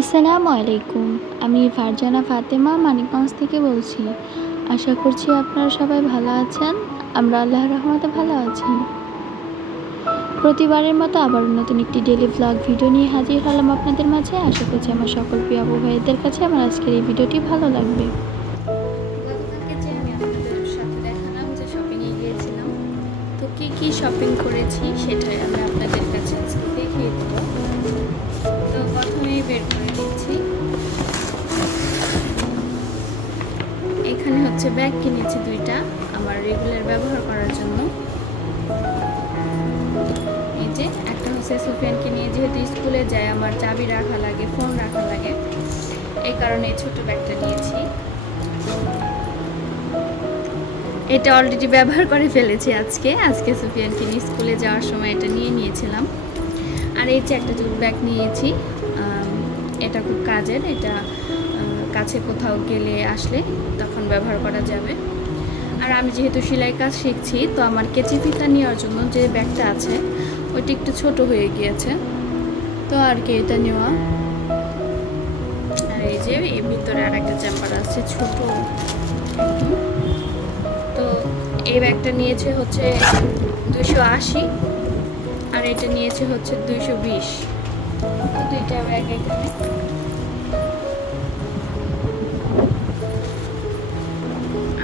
আসসালামু আলাইকুম। আমি ফারজানা ফাতেমা মানিকগঞ্জ থেকে বলছি। আশা করছি আপনারা সবাই ভালো আছেন। আমরা আল্লাহর রহমতে ভালো আছি। প্রতিবারের মতো আবারও নতুন একটি ডেইলি ভ্লগ ভিডিও নিয়ে হাজির হলাম আপনাদের মাঝে। আশা করছি আমার সকল প্রিয় আপু ভাইদের কাছে আমার আজকের এই ভিডিওটি ভালো লাগবে। গতকালকে যে আমি আপনাদের সাথে দেখালাম যে শপিংয়ে গিয়েছিলাম, তো কি শপিং করেছি সেটাই আমি আপনাদের কাছে আজকে দেখিয়ে দেবো। তো প্রথমেই বের করে দিচ্ছি, এখানে হচ্ছে ব্যাগ কিনেছি দুইটা আমার রেগুলার ব্যবহার করার জন্য। এই যে একটা হচ্ছে সুফিয়ানকে নিয়ে যেহেতু স্কুলে যায় আমার চাবি রাখা লাগে, ফোন রাখা লাগে, এই কারণে এই ছোটো ব্যাগটা নিয়েছি। এটা অলরেডি ব্যবহার করে ফেলেছি আজকে সুফিয়ানকে নিয়ে স্কুলে যাওয়ার সময় এটা নিয়ে নিয়েছিলাম। আর এই যে একটা জুট ব্যাগ নিয়েছি, এটা খুব কাজের, এটা কাছে কোথাও গেলে আসলে তখন ব্যবহার করা যাবে। আর আমি যেহেতু সেলাই কাজ শিখছি, তো আমার কেচি ফিতা নেওয়ার জন্য যে ব্যাগটা আছে ওইটা একটু ছোট হয়ে গিয়েছে, তো আর কি এটা নেওয়া। আর এই যে এর ভিতরে আর একটা চেম্বার আছে ছোট একদম। তো এই ব্যাগটা নিয়েছে হচ্ছে 280 আর এটা নিয়েছে হচ্ছে 220। দুইটা ব্যাগ এখানে।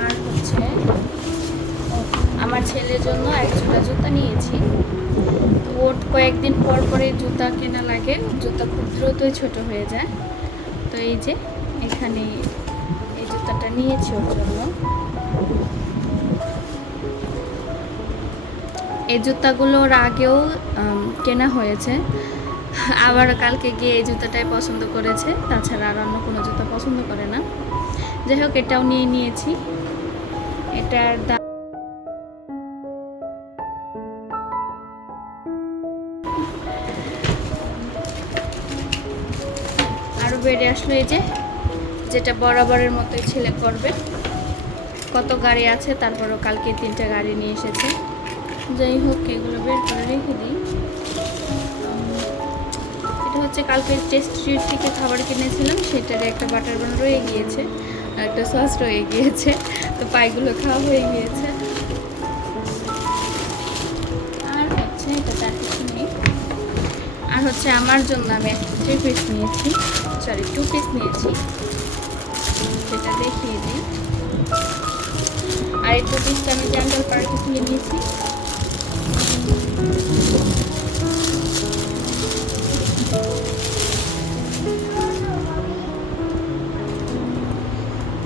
আর হচ্ছে আমার ছেলের জন্য এক জোড়া জুতা নিয়েছি। ওর কয়েকদিন পর পরে জুতা কেনা লাগে, জুতা খুব দ্রুতই ছোট হয়ে যায়। তো এই যে এখানে এই জুতাটা নিয়েছি ওর জন্য। এই জুতাগুলোর আগেও কেনা হয়েছে, আবার কালকে গিয়ে এই জুতাটাই পছন্দ করেছে, তাছাড়া আর অন্য কোনো জুতা পছন্দ করে না। যাই হোক এটাও নিয়ে নিয়েছি। এটার দাম আরও বেড়ে আসলো। এই যে যেটা বরাবরের মতোই ছেলে করবে, কত গাড়ি আছে, তারপরও কালকে 3টা গাড়ি নিয়ে এসেছে। যাই হোক এগুলো বের করে রেখে দিই। এটা হচ্ছে কালকে টেস্ট স্ট্রিট থেকে খাবার কিনেছিলাম, সেটার একটা বাটার বান রয়ে গিয়েছে আর একটা সস রয়ে গিয়েছে, তো পাইগুলো খাওয়া হয়ে গিয়েছে। আর হচ্ছে এটা আর কিছু নেই। আর হচ্ছে আমার জন্য আমি একটা 3 পিস নিয়েছি, সরি 2 পিস নিয়েছি, সেটা দেখিয়ে দিই। আর এই 2 পিসটা আমি জান্ডাল পার্কে তুলে নিয়েছি।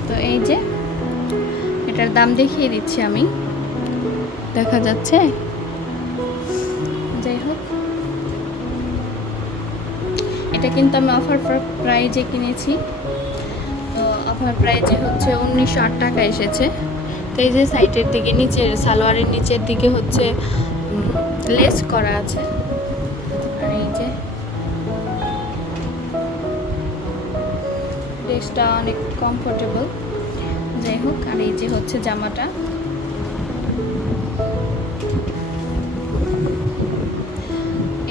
তো এই যে এটার দাম দেখিয়ে দিচ্ছি আমি, দেখা যাচ্ছে। যাই হোক এটা কিন্তু আমি অফার প্রাইজে কিনেছি, তো অফার প্রাইজে হচ্ছে 1908 টাকা এসেছে। তো এই যে সাইডের দিকে নিচের সালোয়ারের নিচের দিকে হচ্ছে লেস করা আছে, আর এই যে ড্রেসটা অনেক কমফোর্টেবল। যাই হোক আর এই যে হচ্ছে জামাটা,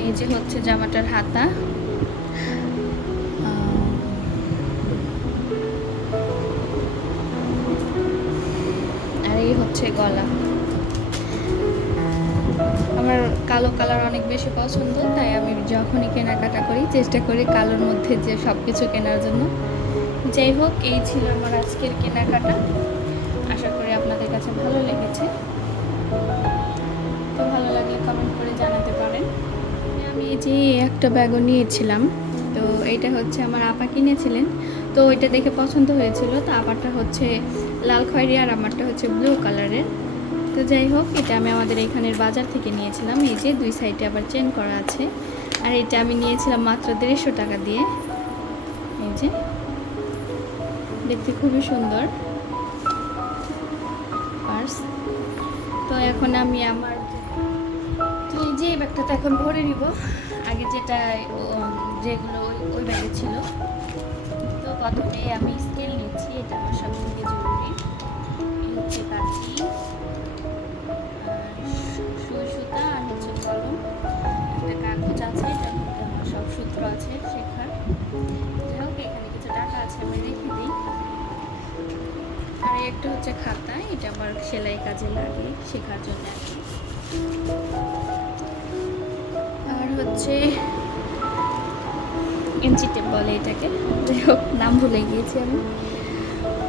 এই যে হচ্ছে জামাটার হাতা, আর এই হচ্ছে গলা। আমার কালো কালার অনেক বেশি পছন্দ, তাই আমি যখনই কেনাকাটা করি চেষ্টা করি কালোর মধ্যে যে সব কিছু কেনার জন্য। যাই হোক এই ছিল আমার আজকের কেনাকাটা, আশা করি আপনাদের কাছে ভালো লেগেছে। তো ভালো লাগলে কমেন্ট করে জানাতে পারেন। আমি এই যে একটা ব্যাগও নিয়েছিলাম, তো এইটা হচ্ছে আমার আপা কিনেছিলেন, তো ওইটা দেখে পছন্দ হয়েছিল। তো আপারটা হচ্ছে লাল খয়েরি আর আমারটা হচ্ছে ব্লু কালারের। তো যাই হোক এটা আমি আমাদের এখানের বাজার থেকে নিয়েছিলাম। এই যে 2 সাইডে আবার চেন করা আছে, আর এটা আমি নিয়েছিলাম মাত্র 150 টাকা দিয়ে। এই যে দেখতে খুবই সুন্দর পার্স। তো এখন আমি আমার তো এই যে ব্যাগটা তো এখন ভরে নিব, আগে যেগুলো ওই ব্যাগে ছিল। তো প্রথমে আমি স্কেল নিচ্ছি, এটা আমার সব থেকে জরুরি। এই হচ্ছে কাঁচি, সুই সুতা, আর হচ্ছে কলম, একটা কাগজ আছে, এটার মধ্যে আমার সব সূত্র আছে শেখার। এই একটা হচ্ছে খাতা, এটা আমার সেলাই কাজে লাগে শেখার জন্য আর কি। আর হচ্ছে ইঞ্চি টেপ বলে এটাকে, যাই হোক নাম ভুলে গিয়েছি আমি।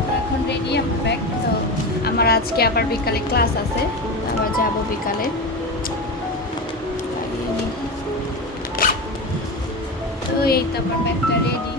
তো এখন রেডি আমার ব্যাগ। তো আমার আজকে আবার বিকালে ক্লাস আছে, আবার যাব বিকালে। তো এই তো আমার ব্যাগটা রেডি।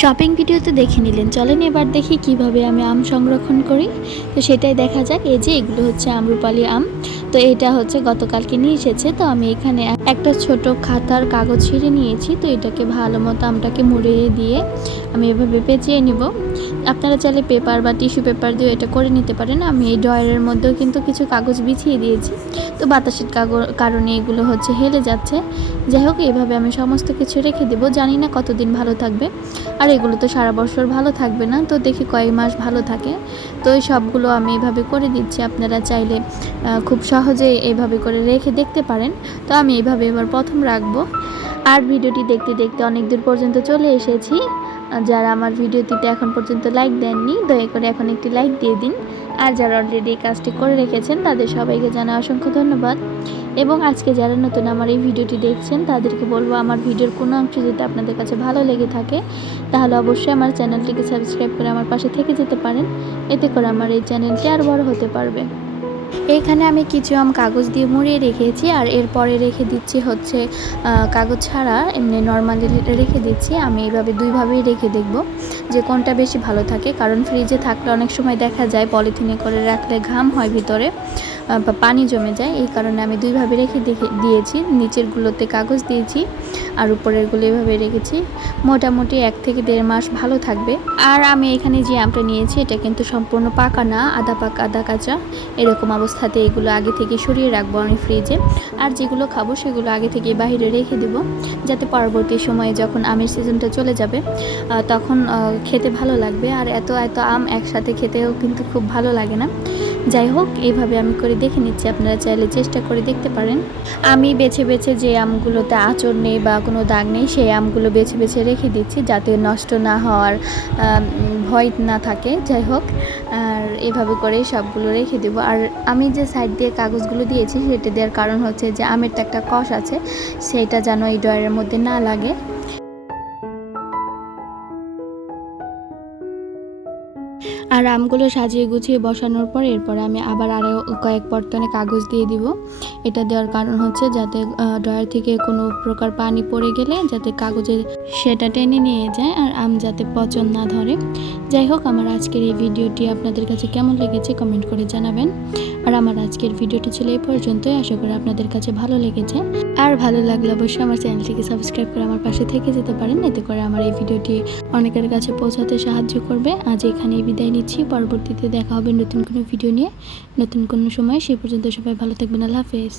শপিং ভিডিও তো দেখে নিলেন, চলেন এবার দেখি কিভাবে আমি আম সংরক্ষণ করি। তো সেটাই দেখা যাক। এই যে এগুলো হচ্ছে আম্রপালি আম। তো এটা হচ্ছে গতকালকে নিয়ে এসেছে। তো আমি এখানে একটা ছোট খাতার কাগজ ছিঁড়ে নিয়েছি। তো এটাকে ভালো মতো আমটাকে মুড়িয়ে দিয়ে আমি এভাবে পেঁচিয়ে নিব। আপনারা চাইলে পেপার বা টিস্যু পেপার দিয়ে এটা করে নিতে পারেন। আমি এই ড্রয়ারের মধ্যেও কিন্তু কিছু কাগজ বিছিয়ে দিয়েছি। তো বাতাসের কারণে এগুলো হচ্ছে হেলে যাচ্ছে। যাই হোক, এইভাবে আমি সমস্ত কিছু রেখে দেবো। জানি না কতদিন ভালো থাকবে, আর এগুলো তো সারা বছর ভালো থাকবে না। তো দেখি কয়েক মাস ভালো থাকে। তো এই সবগুলো আমি এইভাবে করে দিচ্ছি। আপনারা চাইলে খুব সহজে এইভাবে করে রেখে দেখতে পারেন। তো আমি এইভাবে এবার প্রথম রাখবো। আর ভিডিওটি দেখতে দেখতে অনেক দূর পর্যন্ত চলে এসেছি। যারা আমার ভিডিওটিতে এখন পর্যন্ত লাইক দেননি, দয়া করে এখন একটি লাইক দিয়ে দিন। আর যারা অলরেডি এই কাজটি করে রেখেছেন তাদের সবাইকে জানাই অসংখ্য ধন্যবাদ। এবং আজকে যারা নতুন আমার এই ভিডিওটি দেখছেন তাদেরকে বলবো, আমার ভিডিওর কোনো অংশ যদি আপনাদের কাছে ভালো লেগে থাকে তাহলে অবশ্যই আমার চ্যানেলটিকে সাবস্ক্রাইব করে আমার পাশে থেকে যেতে পারেন। এতে করে আমার এই চ্যানেলটি আরও বড় হতে পারবে। এইখানে আমি কিছু আম কাগজ দিয়ে মুড়িয়ে রেখেছি, আর এরপরে রেখে দিচ্ছি হচ্ছে কাগজ ছাড়া এমনি নর্মালি রেখে দিচ্ছি। আমি এইভাবে দুইভাবেই রেখে দেখব যে কোনটা বেশি ভালো থাকে, কারণ ফ্রিজে থাকলে অনেক সময় দেখা যায় পলিথিনে করে রাখলে ঘাম হয় ভিতরে বা পানি জমে যায়। এই কারণে আমি দুইভাবে রেখে দিয়েছি। নিচেরগুলোতে কাগজ দিয়েছি আর উপরেরগুলো এভাবে রেখেছি। মোটামুটি 1 থেকে 1.5 মাস ভালো থাকবে। আর আমি এখানে যে আমটা নিয়েছি এটা কিন্তু সম্পূর্ণ পাকা না, আধা পাকা আধা কাঁচা। এরকম অবস্থাতে এগুলো আগে থেকে সরিয়ে রাখবো আমি ফ্রিজে। আর যেগুলো খাবো সেগুলো আগে থেকে বাইরে রেখে দেবো, যাতে পরবর্তী সময়ে যখন আমের সিজনটা চলে যাবে তখন খেতে ভালো লাগবে। আর এত এত আম একসাথে খেতেও কিন্তু খুব ভালো লাগে না। যাই হোক, এইভাবে আমি করে দেখে নিচ্ছি। আপনারা চাইলে চেষ্টা করে দেখতে পারেন। আমি বেছে বেছে যে আমগুলোতে আঁচড় নেই বা কোনো দাগ নেই সেই আমগুলো বেছে বেছে রেখে দিচ্ছি, যাতে নষ্ট না হওয়ার ভয় না থাকে। যাই হোক, আর এভাবে করে সবগুলো রেখে দেবো। আর আমি যে সাইড দিয়ে কাগজগুলো দিয়েছি সেটা দেওয়ার কারণ হচ্ছে যে আমের তো একটা কষ আছে, সেটা যেন এই ড্রয়ারের মধ্যে না লাগে। আর আমগুলো সাজিয়ে গুছিয়ে বসানোর পর এরপরে আমি আবার আরও কয়েক পর্তনে কাগজ দিয়ে দিব। এটা দেওয়ার কারণ হচ্ছে যাতে ড্রয়ার থেকে কোনো প্রকার পানি পড়ে গেলে যাতে কাগজে সেটা টেনে নিয়ে যায়, আর আম যাতে পচন না ধরে। যাই হোক, আমার আজকের এই ভিডিওটি আপনাদের কাছে কেমন লেগেছে কমেন্ট করে জানাবেন। আর আমার আজকের ভিডিওটি ছিল এই পর্যন্তই। আশা করি আপনাদের কাছে ভালো লেগেছে। আর ভালো লাগলে অবশ্যই আমার চ্যানেলটিকে সাবস্ক্রাইব করে আমার পাশে থেকে যেতে পারেন। এতে করে আমার এই ভিডিওটি অনেকের কাছে পৌঁছাতে সাহায্য করবে। আজ এখানেই বিদায় নিচ্ছি। পরবর্তীতে দেখা হবে নতুন কোনো ভিডিও নিয়ে, নতুন কোনো সময়। সে পর্যন্ত সবাই ভালো থাকবেন। আল্লাহ হাফেজ।